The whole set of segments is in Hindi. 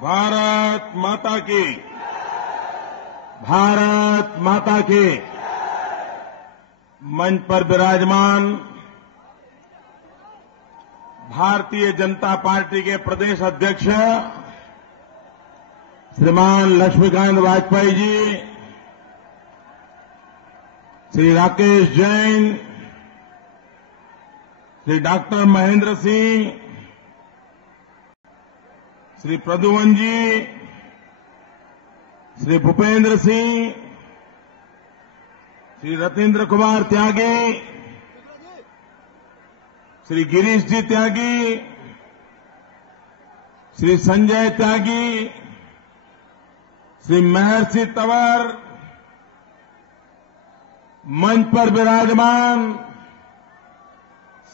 भारत माता की, भारत माता की। मंच पर विराजमान भारतीय जनता पार्टी के प्रदेश अध्यक्ष श्रीमान लक्ष्मीकांत वाजपेयी जी, श्री राकेश जैन, श्री डॉक्टर महेंद्र सिंह, श्री प्रद्युमन जी, श्री भूपेंद्र सिंह, श्री रतेंद्र कुमार त्यागी, श्री गिरीश जी त्यागी, श्री संजय त्यागी, श्री महर्षि तंवर, मंच पर विराजमान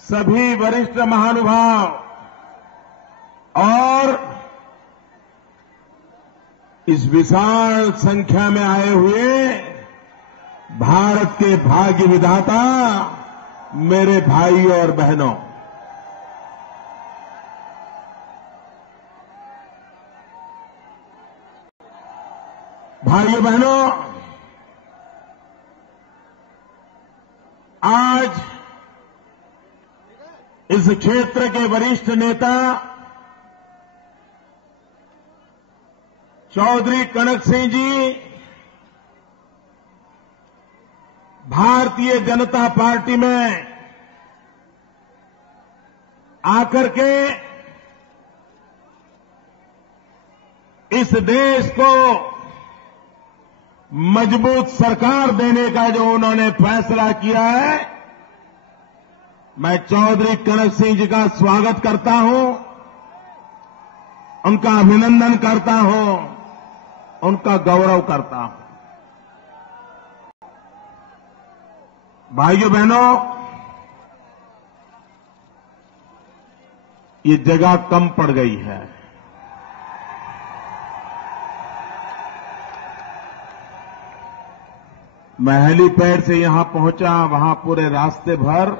सभी वरिष्ठ महानुभाव और इस विशाल संख्या में आए हुए भारत के भाग्य विधाता मेरे भाई और बहनों, भाइयों बहनों, आज इस क्षेत्र के वरिष्ठ नेता चौधरी कनक सिंह जी भारतीय जनता पार्टी में आकर के इस देश को मजबूत सरकार देने का जो उन्होंने फैसला किया है, मैं चौधरी कनक सिंह जी का स्वागत करता हूं, उनका अभिनंदन करता हूं, उनका गौरव करता हूं। भाइयों बहनों, ये जगह कम पड़ गई है। मैं हेलीपैड से यहां पहुंचा, वहां पूरे रास्ते भर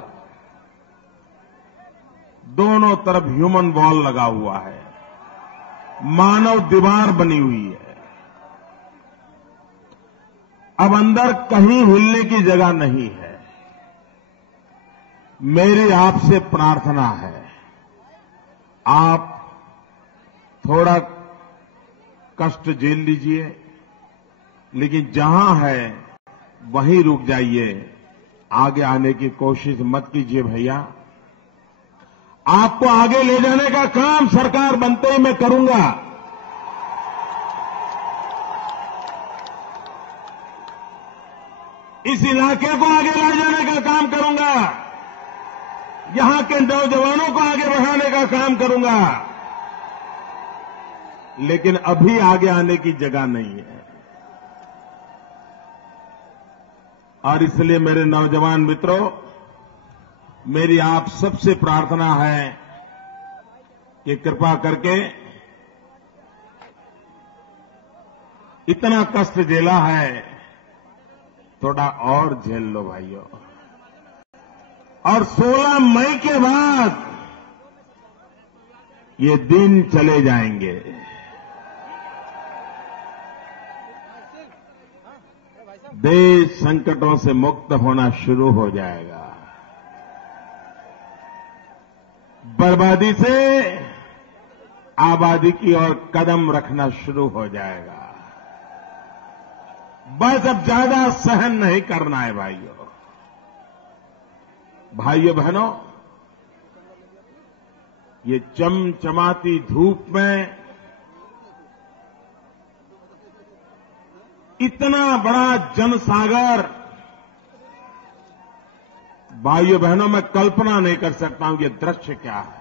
दोनों तरफ ह्यूमन वॉल लगा हुआ है, मानव दीवार बनी हुई है। अब अंदर कहीं हिलने की जगह नहीं है। मेरी आपसे प्रार्थना है, आप थोड़ा कष्ट झेल लीजिए, लेकिन जहां है वहीं रुक जाइए, आगे आने की कोशिश मत कीजिए भैया। आपको आगे ले जाने का काम सरकार बनते ही मैं करूंगा। इस इलाके को आगे ले जाने का काम करूंगा, यहां के नौजवानों को आगे बढ़ाने का काम करूंगा, लेकिन अभी आगे आने की जगह नहीं है। और इसलिए मेरे नौजवान मित्रों, मेरी आप सबसे प्रार्थना है कि कृपा करके इतना कष्ट झेला है, थोड़ा और झेल लो भाइयों। और 16 मई के बाद ये दिन चले जाएंगे। देश संकटों से मुक्त होना शुरू हो जाएगा, बर्बादी से आबादी की ओर कदम रखना शुरू हो जाएगा। बस अब ज्यादा सहन नहीं करना है भाइयों। भाइयों बहनों, ये चमचमाती धूप में इतना बड़ा जनसागर, भाइयों बहनों, मैं कल्पना नहीं कर सकता हूं ये दृश्य क्या है।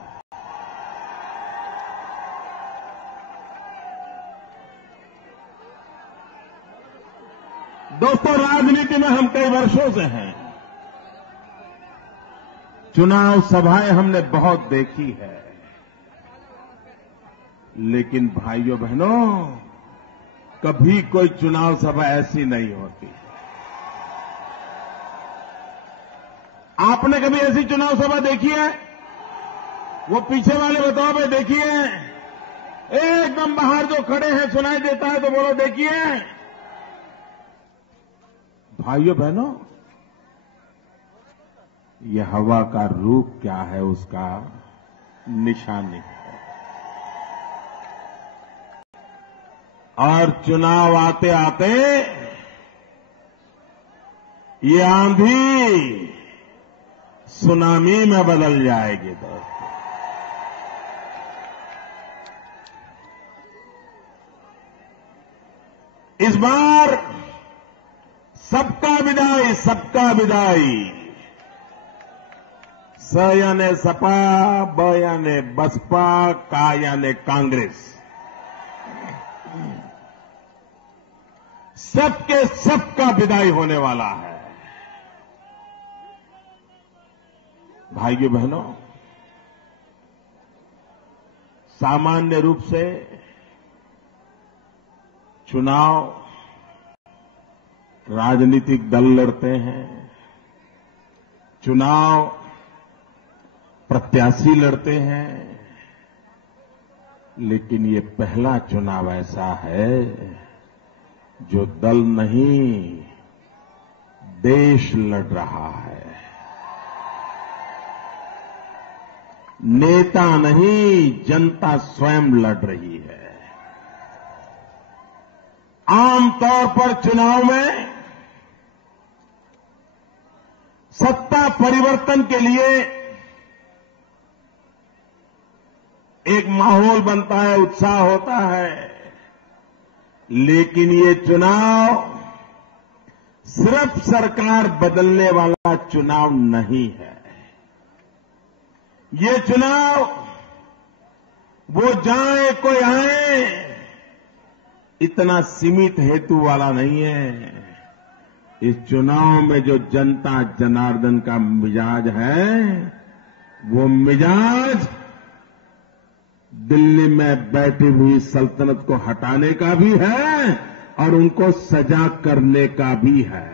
दोस्तों, राजनीति में हम कई वर्षों से हैं, चुनाव सभाएं हमने बहुत देखी है, लेकिन भाइयों बहनों, कभी कोई चुनाव सभा ऐसी नहीं होती। आपने कभी ऐसी चुनाव सभा देखी है? वो पीछे वाले बताओ भाई, देखी है? एकदम बाहर जो खड़े हैं सुनाई देता है तो बोलो देखिए। भाइयों बहनों, यह हवा का रूप क्या है, उसका निशानी है। और चुनाव आते आते ये आंधी सुनामी में बदल जाएगी दोस्तों। इस बार सबका विदाई, सबका विदाई। स यानी सपा, ब यानी बसपा, का यानी कांग्रेस, सबके सबका विदाई होने वाला है। भाइयों बहनों, सामान्य रूप से चुनाव राजनीतिक दल लड़ते हैं, चुनाव प्रत्याशी लड़ते हैं, लेकिन ये पहला चुनाव ऐसा है जो दल नहीं देश लड़ रहा है। नेता नहीं, जनता स्वयं लड़ रही है। आमतौर पर चुनाव में सत्ता परिवर्तन के लिए एक माहौल बनता है, उत्साह होता है, लेकिन ये चुनाव सिर्फ सरकार बदलने वाला चुनाव नहीं है। ये चुनाव वो जाए कोई आए इतना सीमित हेतु वाला नहीं है। इस चुनाव में जो जनता जनार्दन का मिजाज है, वो मिजाज दिल्ली में बैठी हुई सल्तनत को हटाने का भी है और उनको सजा करने का भी है।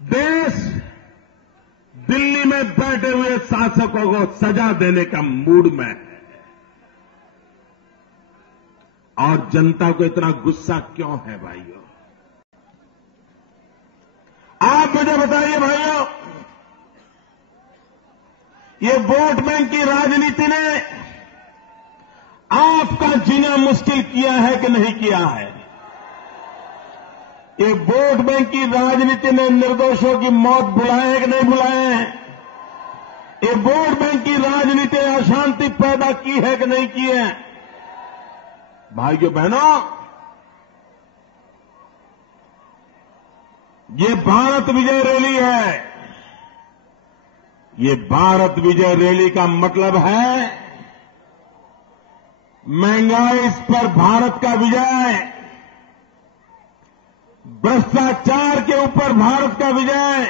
देश दिल्ली में बैठे हुए शासकों को सजा देने का मूड में है। और जनता को इतना गुस्सा क्यों है भाइयों? आप मुझे बताइए भाइयों, ये वोट बैंक की राजनीति ने आपका जीना मुश्किल किया है कि नहीं किया है? ये वोट बैंक की राजनीति ने निर्दोषों की मौत बुलाए है कि नहीं बुलाए हैं? ये वोट बैंक की राजनीति ने अशांति पैदा की है कि नहीं की है? भाइयों बहनों, ये भारत विजय रैली है। ये भारत विजय रैली का मतलब है महंगाई पर भारत का विजय, भ्रष्टाचार के ऊपर भारत का विजय,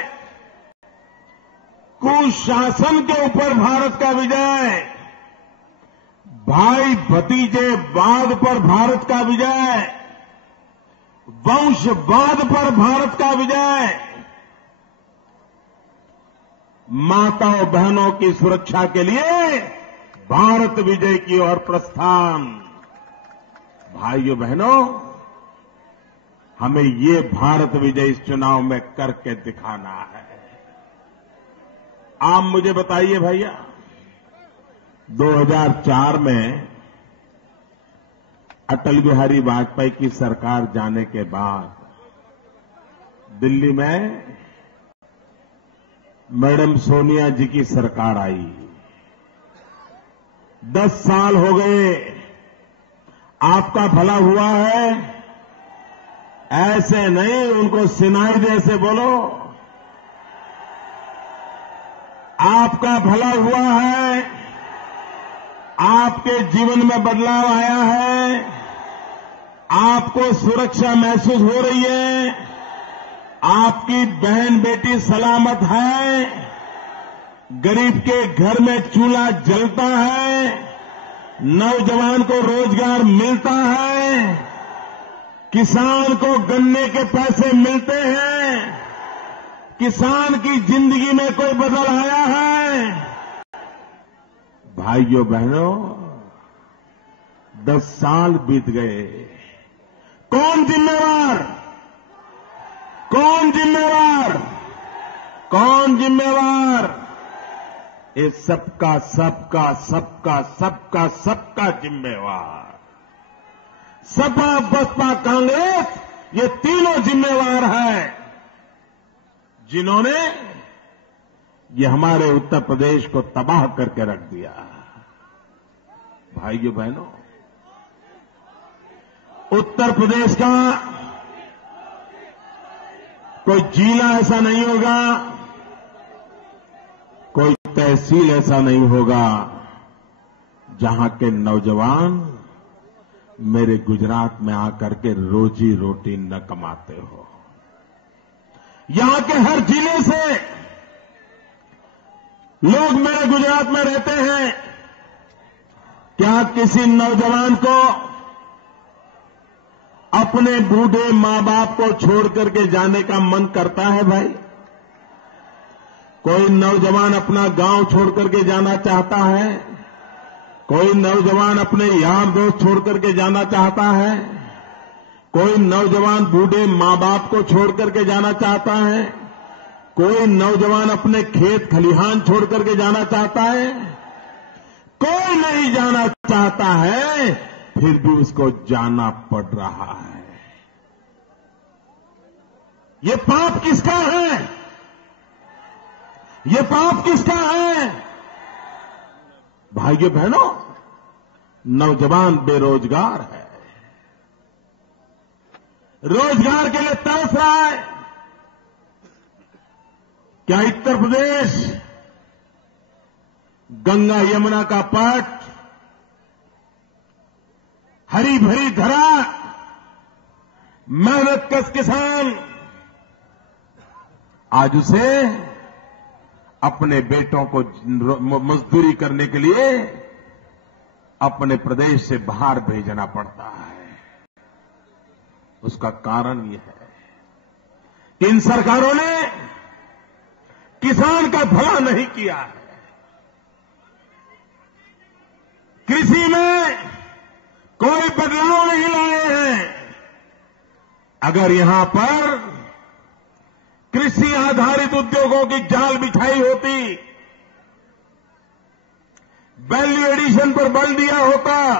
कुशासन के ऊपर भारत का विजय, भाई भतीजेवाद पर भारत का विजय, वंशवाद पर भारत का विजय, माताओं बहनों की सुरक्षा के लिए भारत विजय की ओर प्रस्थान। भाइयों बहनों, हमें ये भारत विजय इस चुनाव में करके दिखाना है। आप मुझे बताइए भैया, 2004 में अटल बिहारी वाजपेयी की सरकार जाने के बाद दिल्ली में मैडम सोनिया जी की सरकार आई। 10 साल हो गए, आपका भला हुआ है? ऐसे नहीं, उनको सुनाई दे से बोलो। आपका भला हुआ है, आपके जीवन में बदलाव आया है, आपको सुरक्षा महसूस हो रही है, आपकी बहन बेटी सलामत है, गरीब के घर में चूल्हा जलता है, नौजवान को रोजगार मिलता है, किसान को गन्ने के पैसे मिलते हैं, किसान की जिंदगी में कोई बदल आया है। भाइयों बहनों, 10 साल बीत गए। कौन जिम्मेवार? कौन जिम्मेवार? कौन जिम्मेवार? ये सबका सबका सबका सबका सबका जिम्मेवार। सपा, बसपा, कांग्रेस, ये तीनों जिम्मेवार हैं जिन्होंने ये हमारे उत्तर प्रदेश को तबाह करके रख दिया। भाइयों बहनों, उत्तर प्रदेश का कोई जिला ऐसा नहीं होगा, कोई तहसील ऐसा नहीं होगा जहां के नौजवान मेरे गुजरात में आकर के रोजी रोटी न कमाते हो। यहां के हर जिले से लोग मेरे गुजरात में रहते हैं। क्या किसी नौजवान को अपने बूढ़े मां बाप को छोड़ करके जाने का मन करता है? भाई, कोई नौजवान अपना गांव छोड़ करके जाना चाहता है? कोई नौजवान अपने यार दोस्त छोड़ करके जाना चाहता है? कोई नौजवान बूढ़े मां बाप को छोड़ करके जाना चाहता है? कोई नौजवान अपने खेत खलिहान छोड़ करके जाना चाहता है? कोई नहीं जाना चाहता है, फिर भी उसको जाना पड़ रहा है। ये पाप किसका है? ये पाप किसका है? भाइयों बहनों, नौजवान बेरोजगार है, रोजगार के लिए तरस रहा है। क्या उत्तर प्रदेश गंगा यमुना का पट, हरी भरी धरा, मेहनत कश किसान आज उसे अपने बेटों को मजदूरी करने के लिए अपने प्रदेश से बाहर भेजना पड़ता है? उसका कारण यह है कि इन सरकारों ने किसान का भला नहीं किया है। कृषि में कोई बदलाव नहीं लाए हैं। अगर यहां पर कृषि आधारित उद्योगों की जाल बिछाई होती, वैल्यू एडिशन पर बल दिया होता,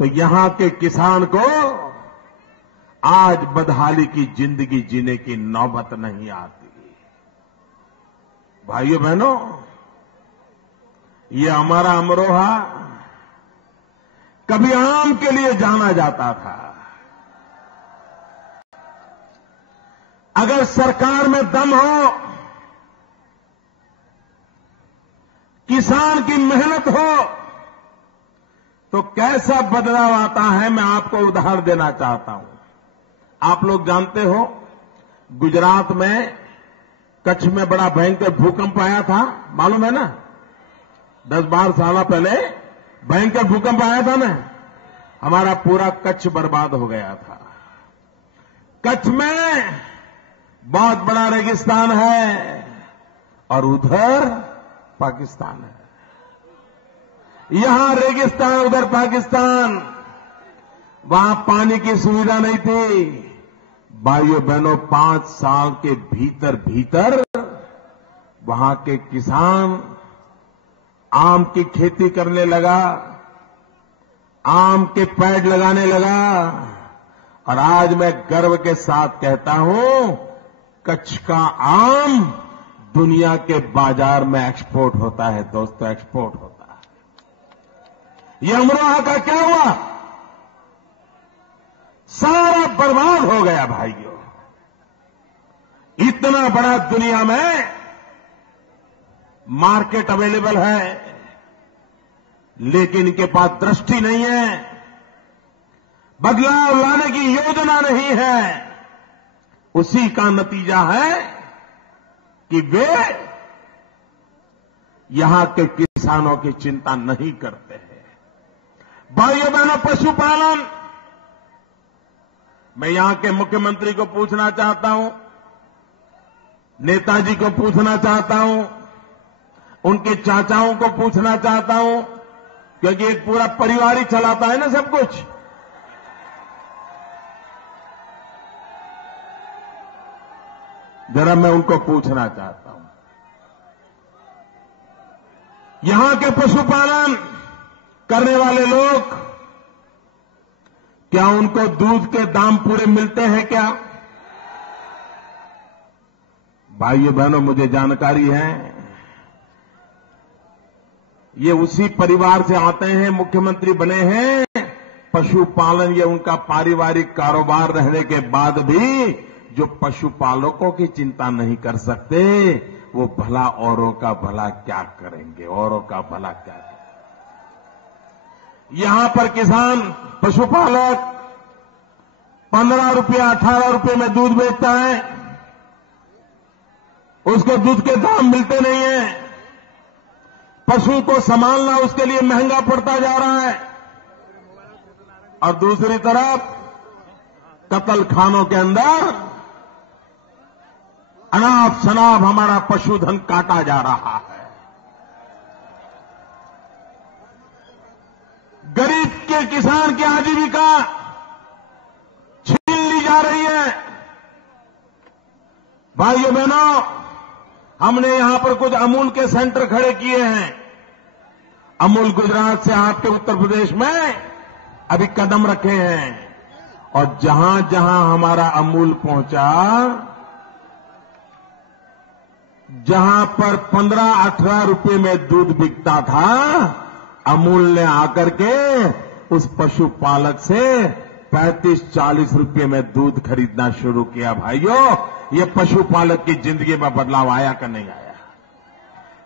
तो यहां के किसान को आज बदहाली की जिंदगी जीने की नौबत नहीं आती। भाइयों बहनों, ये हमारा अमरोहा कभी आम के लिए जाना जाता था। अगर सरकार में दम हो, किसान की मेहनत हो, तो कैसा बदलाव आता है, मैं आपको उदाहरण देना चाहता हूं। आप लोग जानते हो, गुजरात में कच्छ में बड़ा भयंकर भूकंप आया था, मालूम है ना? 10-12 साल पहले भयंकर भूकंप आया था ना, हमारा पूरा कच्छ बर्बाद हो गया था। कच्छ में बहुत बड़ा रेगिस्तान है और उधर पाकिस्तान है। यहां रेगिस्तान, उधर पाकिस्तान, वहां पानी की सुविधा नहीं थी। भाइयों बहनों, 5 साल के भीतर भीतर वहां के किसान आम की खेती करने लगा, आम के पेड़ लगाने लगा, और आज मैं गर्व के साथ कहता हूं, कच्छ का आम दुनिया के बाजार में एक्सपोर्ट होता है। दोस्तों, एक्सपोर्ट होता है। ये अमरोहा का क्या हुआ? सारा बर्बाद हो गया। भाइयों, इतना बड़ा दुनिया में मार्केट अवेलेबल है, लेकिन इनके पास दृष्टि नहीं है, बदलाव लाने की योजना नहीं है। उसी का नतीजा है कि वे यहां के किसानों की चिंता नहीं करते हैं। भाइयों बहनों, पशुपालन, मैं यहां के मुख्यमंत्री को पूछना चाहता हूं, नेताजी को पूछना चाहता हूं, उनके चाचाओं को पूछना चाहता हूं, क्योंकि एक पूरा परिवार ही चलाता है ना सब कुछ। जरा मैं उनको पूछना चाहता हूं, यहां के पशुपालन करने वाले लोग, क्या उनको दूध के दाम पूरे मिलते हैं क्या? भाइयों बहनों, मुझे जानकारी है, ये उसी परिवार से आते हैं, मुख्यमंत्री बने हैं। पशुपालन ये उनका पारिवारिक कारोबार रहने के बाद भी जो पशुपालकों की चिंता नहीं कर सकते, वो भला औरों का भला क्या करेंगे, औरों का भला क्या करेंगे। यहां पर किसान पशुपालक 15 रुपया 18 रुपये में दूध बेचता है, उसको दूध के दाम मिलते नहीं है, पशु को संभालना उसके लिए महंगा पड़ता जा रहा है। और दूसरी तरफ कत्ल खानों के अंदर अनाप शनाप हमारा पशुधन काटा जा रहा है। गरीब के किसान की आजीविका छीन ली जा रही है। भाइयों बहनों, हमने यहां पर कुछ अमूल के सेंटर खड़े किए हैं। अमूल गुजरात से आपके उत्तर प्रदेश में अभी कदम रखे हैं, और जहां जहां हमारा अमूल पहुंचा, जहां पर 15-18 रुपये में दूध बिकता था, अमूल ने आकर के उस पशुपालक से 35-40 रुपये में दूध खरीदना शुरू किया। भाइयों, ये पशुपालक की जिंदगी में बदलाव आया कि नहीं आया?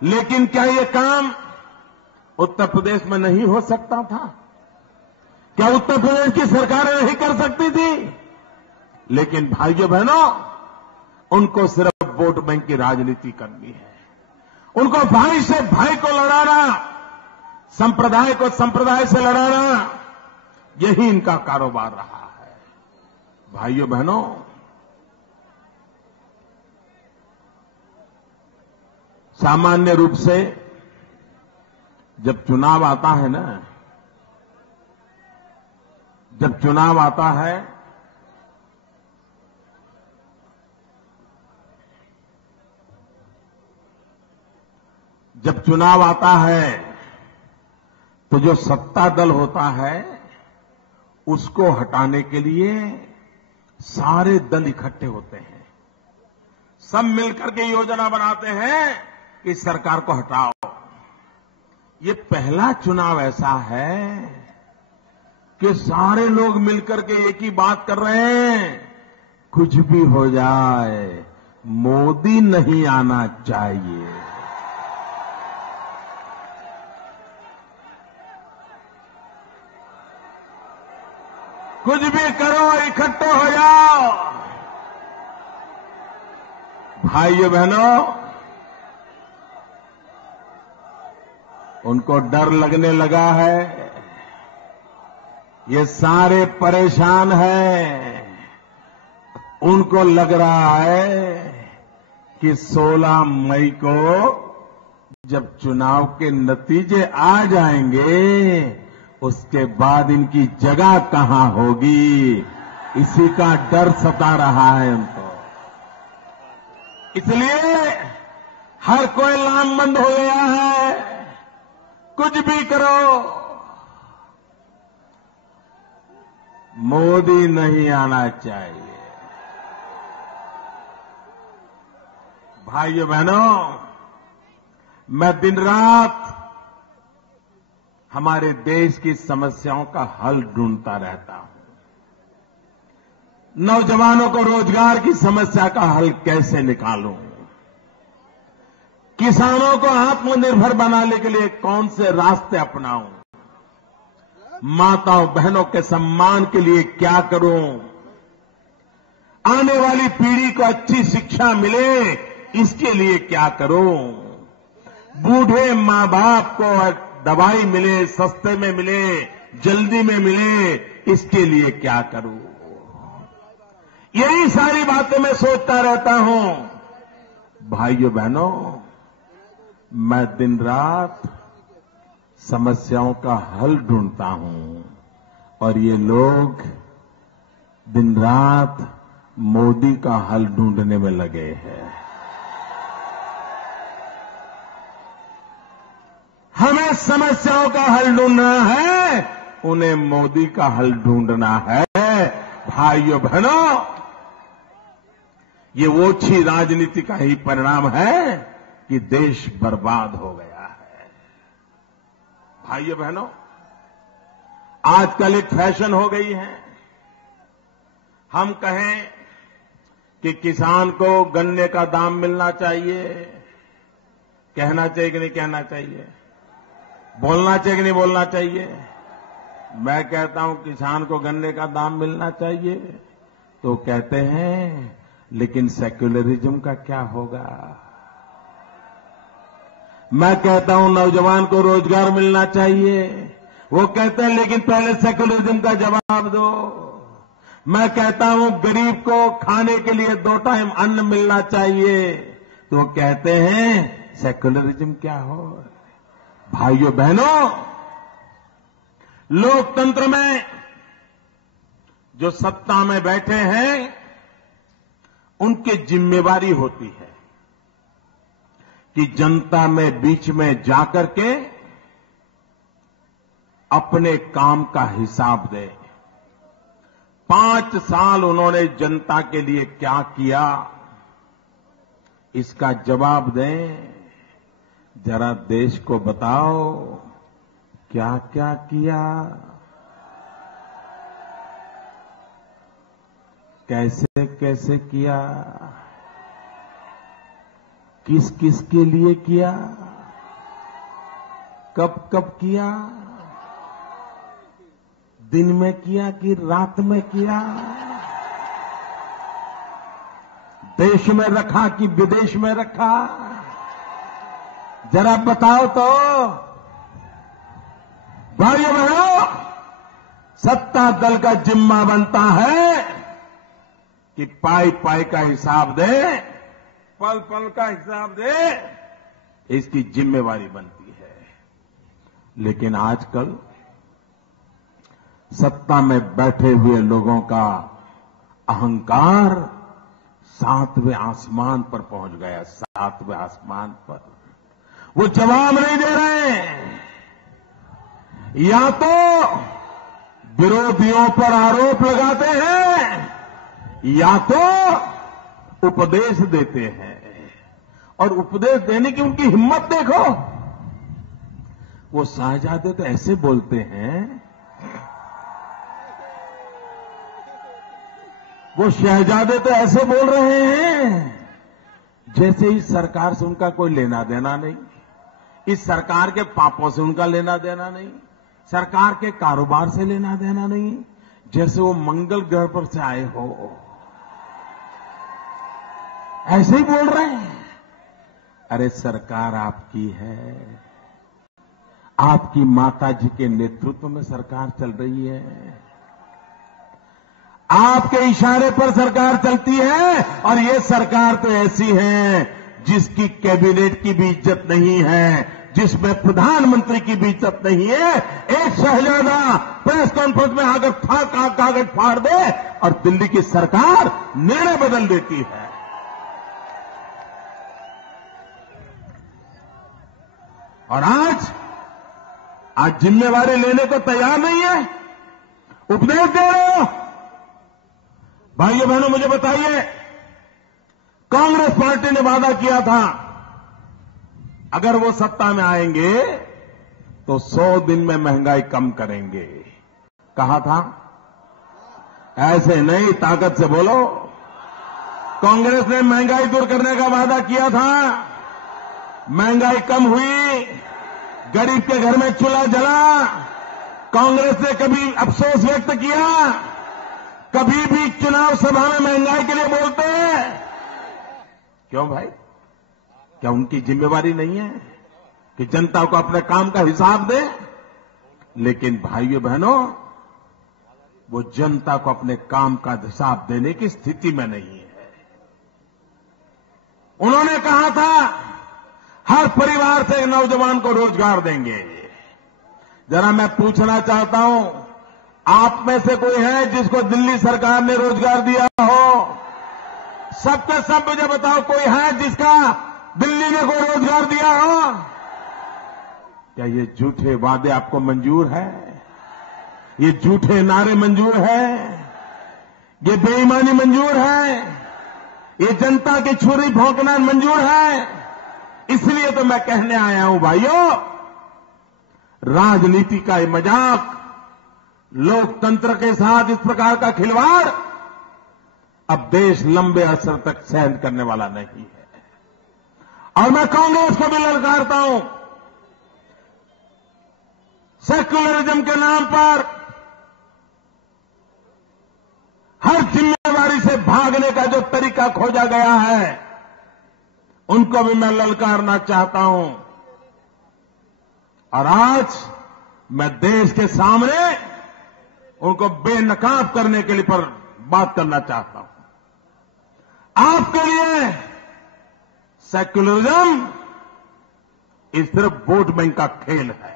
लेकिन क्या ये काम उत्तर प्रदेश में नहीं हो सकता था? क्या उत्तर प्रदेश की सरकारें नहीं कर सकती थी? लेकिन भाइयों बहनों, उनको सिर्फ वोट बैंक की राजनीति करनी है। उनको भाई से भाई को लड़ाना, संप्रदाय को संप्रदाय से लड़ाना, यही इनका कारोबार रहा है। भाइयों बहनों, सामान्य रूप से जब चुनाव आता है ना, जब चुनाव आता है, जब चुनाव आता है तो जो सत्ता दल होता है उसको हटाने के लिए सारे दल इकट्ठे होते हैं, सब मिलकर के योजना बनाते हैं कि सरकार को हटाओ। ये पहला चुनाव ऐसा है कि सारे लोग मिलकर के एक ही बात कर रहे हैं, कुछ भी हो जाए मोदी नहीं आना चाहिए। कुछ भी करो, इकट्ठे हो जाओ। भाइयों बहनों, उनको डर लगने लगा है, ये सारे परेशान हैं। उनको लग रहा है कि 16 मई को जब चुनाव के नतीजे आ जाएंगे, उसके बाद इनकी जगह कहां होगी, इसी का डर सता रहा है उनको। इसलिए हर कोई लामबंद हो गया है, कुछ भी करो, मोदी नहीं आना चाहिए। भाइयों बहनों, मैं दिन रात हमारे देश की समस्याओं का हल ढूंढता रहता हूं। नौजवानों को रोजगार की समस्या का हल कैसे निकालूं, किसानों को आत्मनिर्भर बनाने के लिए कौन से रास्ते अपनाऊं, माताओं बहनों के सम्मान के लिए क्या करूं, आने वाली पीढ़ी को अच्छी शिक्षा मिले इसके लिए क्या करूं, बूढ़े मां बाप को दवाई मिले, सस्ते में मिले, जल्दी में मिले, इसके लिए क्या करूं। यही सारी बातें मैं सोचता रहता हूं। भाइयों बहनों, मैं दिन रात समस्याओं का हल ढूंढता हूं और ये लोग दिन रात मोदी का हल ढूंढने में लगे हैं। हमें समस्याओं का हल ढूंढना है, उन्हें मोदी का हल ढूंढना है। भाइयों बहनों, ये ओछी राजनीति का ही परिणाम है कि देश बर्बाद हो गया है। भाइयों बहनों, आजकल एक फैशन हो गई है, हम कहें कि किसान को गन्ने का दाम मिलना चाहिए। कहना चाहिए कि नहीं कहना चाहिए? बोलना चाहिए कि नहीं बोलना चाहिए? मैं कहता हूं किसान को गन्ने का दाम मिलना चाहिए, तो कहते हैं लेकिन सेक्युलरिज्म का क्या होगा? मैं कहता हूं नौजवान को रोजगार मिलना चाहिए, वो कहते हैं लेकिन पहले सेक्युलरिज्म का जवाब दो। मैं कहता हूं गरीब को खाने के लिए 2 टाइम अन्न मिलना चाहिए, तो वो कहते हैं सेक्युलरिज्म क्या हो? भाइयों बहनों, लोकतंत्र में जो सत्ता में बैठे हैं उनकी जिम्मेवारी होती है कि जनता में बीच में जाकर के अपने काम का हिसाब दें। 5 साल उन्होंने जनता के लिए क्या किया, इसका जवाब दें। जरा देश को बताओ क्या क्या किया, कैसे कैसे किया, किस किस के लिए किया, कब कब किया, दिन में किया कि रात में किया, देश में रखा कि विदेश में रखा, जरा बताओ तो। भाइयों बहनों, सत्ता दल का जिम्मा बनता है कि पाई पाई का हिसाब दे, पल पल का हिसाब दे, इसकी जिम्मेवारी बनती है। लेकिन आजकल सत्ता में बैठे हुए लोगों का अहंकार 7वें आसमान पर पहुंच गया। 7वें आसमान पर वो जवाब नहीं दे रहे, या तो विरोधियों पर आरोप लगाते हैं या तो उपदेश देते हैं। और उपदेश देने की उनकी हिम्मत देखो। वो शाहजादे तो ऐसे बोलते हैं, वो शहजादे तो ऐसे बोल रहे हैं जैसे इस सरकार से उनका कोई लेना देना नहीं, इस सरकार के पापों से उनका लेना देना नहीं, सरकार के कारोबार से लेना देना नहीं, जैसे वो मंगल ग्रह पर से आए हो। ऐसे ही बोल रहे हैं। अरे सरकार आपकी है, आपकी माता जी के नेतृत्व में सरकार चल रही है, आपके इशारे पर सरकार चलती है। और ये सरकार तो ऐसी है जिसकी कैबिनेट की भी इज्जत नहीं है, जिसमें प्रधानमंत्री की भी इज्जत नहीं है। एक शहजादा प्रेस कॉन्फ्रेंस में आकर कागज फाड़ दे और दिल्ली की सरकार निर्णय बदल देती है। और आज जिम्मेवारी लेने को तैयार नहीं है, उपदेश दे रहे हो। भाइयों बहनों, मुझे बताइए, कांग्रेस पार्टी ने वादा किया था अगर वो सत्ता में आएंगे तो 100 दिन में महंगाई कम करेंगे। कहा था? ऐसे नहीं, ताकत से बोलो। कांग्रेस ने महंगाई दूर करने का वादा किया था, महंगाई कम हुई, गरीब के घर में चूल्हा जला। कांग्रेस ने कभी अफसोस व्यक्त किया? कभी भी चुनाव सभा में महंगाई के लिए बोलते हैं? क्यों भाई? क्या उनकी जिम्मेवारी नहीं है कि जनता को अपने काम का हिसाब दे? लेकिन भाइयों बहनों, वो जनता को अपने काम का हिसाब देने की स्थिति में नहीं है। उन्होंने कहा था हर परिवार से एक नौजवान को रोजगार देंगे। जरा मैं पूछना चाहता हूं, आप में से कोई है जिसको दिल्ली सरकार ने रोजगार दिया हो? सबके सब मुझे बताओ, कोई है जिसका दिल्ली ने कोई रोजगार दिया हो? क्या ये झूठे वादे आपको मंजूर है? ये झूठे नारे मंजूर है? ये बेईमानी मंजूर है? ये जनता की छुरी भोंकना मंजूर है? इसलिए तो मैं कहने आया हूं भाइयों, राजनीति का ये मजाक, लोकतंत्र के साथ इस प्रकार का खिलवाड़ अब देश लंबे अरसे तक सहन करने वाला नहीं है। और मैं कांग्रेस को भी ललकारता हूं, सेक्युलरिज्म के नाम पर हर जिम्मेवारी से भागने का जो तरीका खोजा गया है, उनको भी मैं ललकारना चाहता हूं। और आज मैं देश के सामने उनको बेनकाब करने के लिए पर बात करना चाहता हूं। आपके लिए सेक्युलरिज्म ये सिर्फ वोट बैंक का खेल है।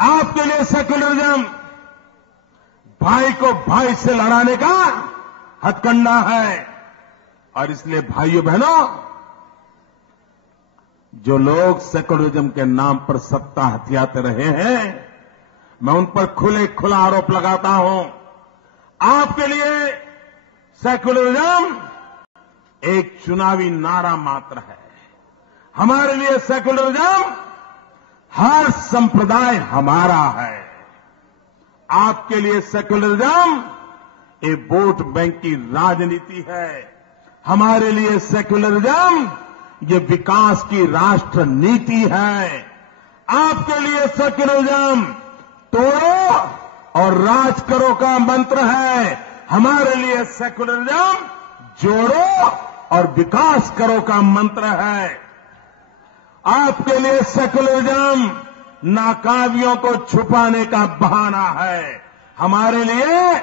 आपके लिए सेक्युलरिज्म भाई को भाई से लड़ाने का हथकंडा है। और इसलिए भाइयों बहनों, जो लोग सेक्युलरिज्म के नाम पर सत्ता हथियाते रहे हैं, मैं उन पर खुला आरोप लगाता हूं। आपके लिए सेक्युलरिज्म एक चुनावी नारा मात्र है। हमारे लिए सेक्युलरिज्म हर संप्रदाय हमारा है। आपके लिए सेक्युलरिज्म ये वोट बैंक की राजनीति है। हमारे लिए सेक्युलरिज्म ये विकास की राष्ट्र नीति है। आपके लिए सेक्युलरिज्म तोड़ो और राज करो का मंत्र है। हमारे लिए सेक्युलरिज्म जोड़ो और विकास करो का मंत्र है। आपके लिए सेक्युलरिज्म नाकाबियों को छुपाने का बहाना है। हमारे लिए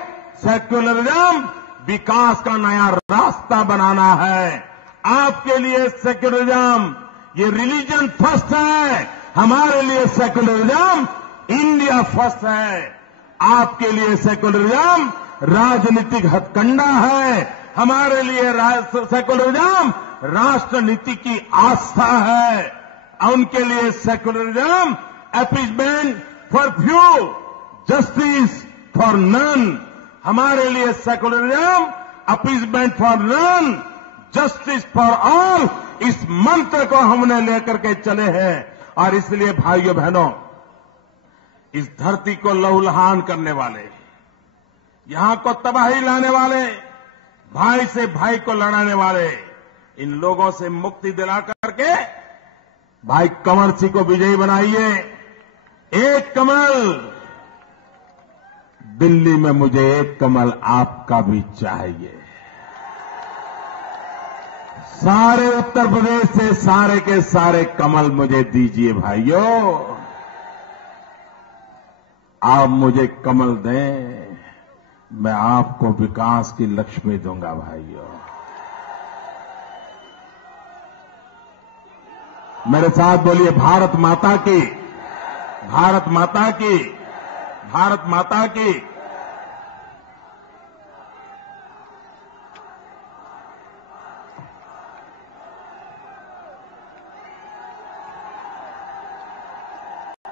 सेक्युलरिज्म विकास का नया रास्ता बनाना है। आपके लिए सेक्युलरिज्म ये रिलीजन फर्स्ट है। हमारे लिए सेक्युलरिज्म इंडिया फर्स्ट है। आपके लिए सेक्युलरिज्म राजनीतिक हथकंडा है। हमारे लिए सेक्युलरिज्म राष्ट्रनीति की आस्था है। उनके लिए secularism appeasement for few, justice for none. हमारे लिए secularism appeasement for none, justice for all, इस मंत्र को हमने लेकर के चले हैं। और इसलिए भाइयों बहनों, इस धरती को लहूलुहान करने वाले, यहां को तबाही लाने वाले, भाई से भाई को लड़ाने वाले, इन लोगों से मुक्ति दिला करके भाई कंवर सिंह को विजयी बनाइए। एक कमल दिल्ली में, मुझे एक कमल आपका भी चाहिए। सारे उत्तर प्रदेश से सारे के सारे कमल मुझे दीजिए भाइयों। आप मुझे कमल दें, मैं आपको विकास की लक्ष्मी दूंगा भाइयों। मेरे साथ बोलिए, भारत माता की, भारत माता की, भारत माता की।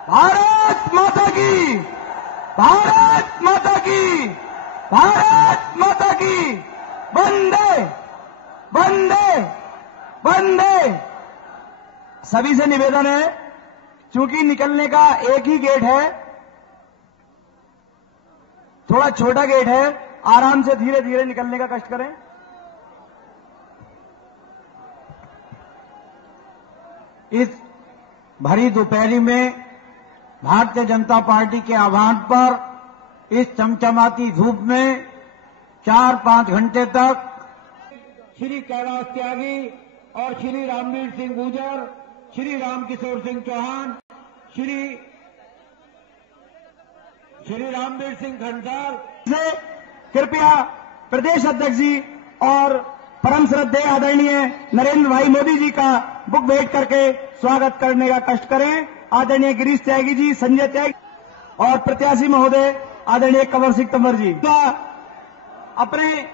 भारत माता की, भारत माता की, भारत माता की। वंदे वंदे वंदे। सभी से निवेदन है, चूंकि निकलने का एक ही गेट है, थोड़ा छोटा गेट है, आराम से धीरे धीरे निकलने का कष्ट करें। इस भरी दोपहरी में भारतीय जनता पार्टी के आह्वान पर इस चमचमाती धूप में 4-5 घंटे तक श्री कैलाश त्यागी और श्री रामवीर सिंह गुर्जर, श्री रामकिशोर सिंह चौहान, श्री रामवीर सिंह खंडसाल से कृपया प्रदेश अध्यक्ष जी और परम श्रद्धेय आदरणीय नरेंद्र भाई मोदी जी का बुक भेंट करके स्वागत करने का कष्ट करें। आदरणीय गिरीश त्यागी जी, संजय त्यागी और प्रत्याशी महोदय आदरणीय कंवर सिंह तंवर जी अपने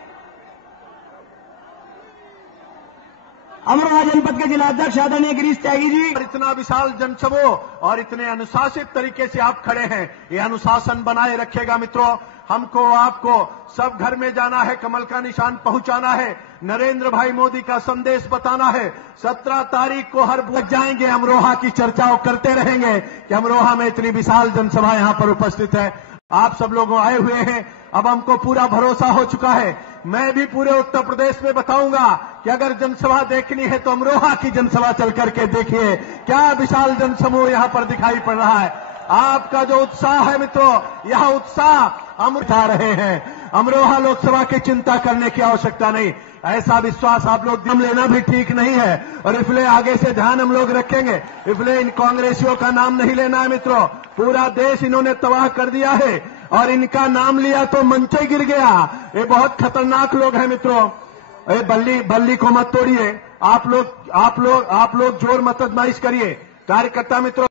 अमरोहा जनपद के जिलाध्यक्ष आदरणीय गिरीश त्यागी जी। इतना विशाल जनसमूह और इतने अनुशासित तरीके से आप खड़े हैं, ये अनुशासन बनाए रखेगा मित्रों। हमको आपको सब घर में जाना है, कमल का निशान पहुंचाना है, नरेंद्र भाई मोदी का संदेश बताना है। 17 तारीख को हर बूथ जाएंगे, अमरोहा की चर्चाओं करते रहेंगे कि अमरोहा में इतनी विशाल जनसभा यहां पर उपस्थित है। आप सब लोग आए हुए हैं, अब हमको पूरा भरोसा हो चुका है। मैं भी पूरे उत्तर प्रदेश में बताऊंगा कि अगर जनसभा देखनी है तो अमरोहा की जनसभा चल करके देखिए, क्या विशाल जनसमूह यहां पर दिखाई पड़ रहा है। आपका जो उत्साह है मित्रों, यह उत्साह हम उठा रहे हैं। अमरोहा लोकसभा की चिंता करने की आवश्यकता नहीं, ऐसा विश्वास आप लोग दम लेना भी ठीक नहीं है। और इसलिए आगे से ध्यान हम लोग रखेंगे, इसलिए इन कांग्रेसियों का नाम नहीं लेना है मित्रों। पूरा देश इन्होंने तबाह कर दिया है और इनका नाम लिया तो मंचे गिर गया। ये बहुत खतरनाक लोग हैं मित्रों। ये बल्ली को मत तोड़िए। आप लोग जोर मत आजमाइश करिए। कार्यकर्ता मित्रों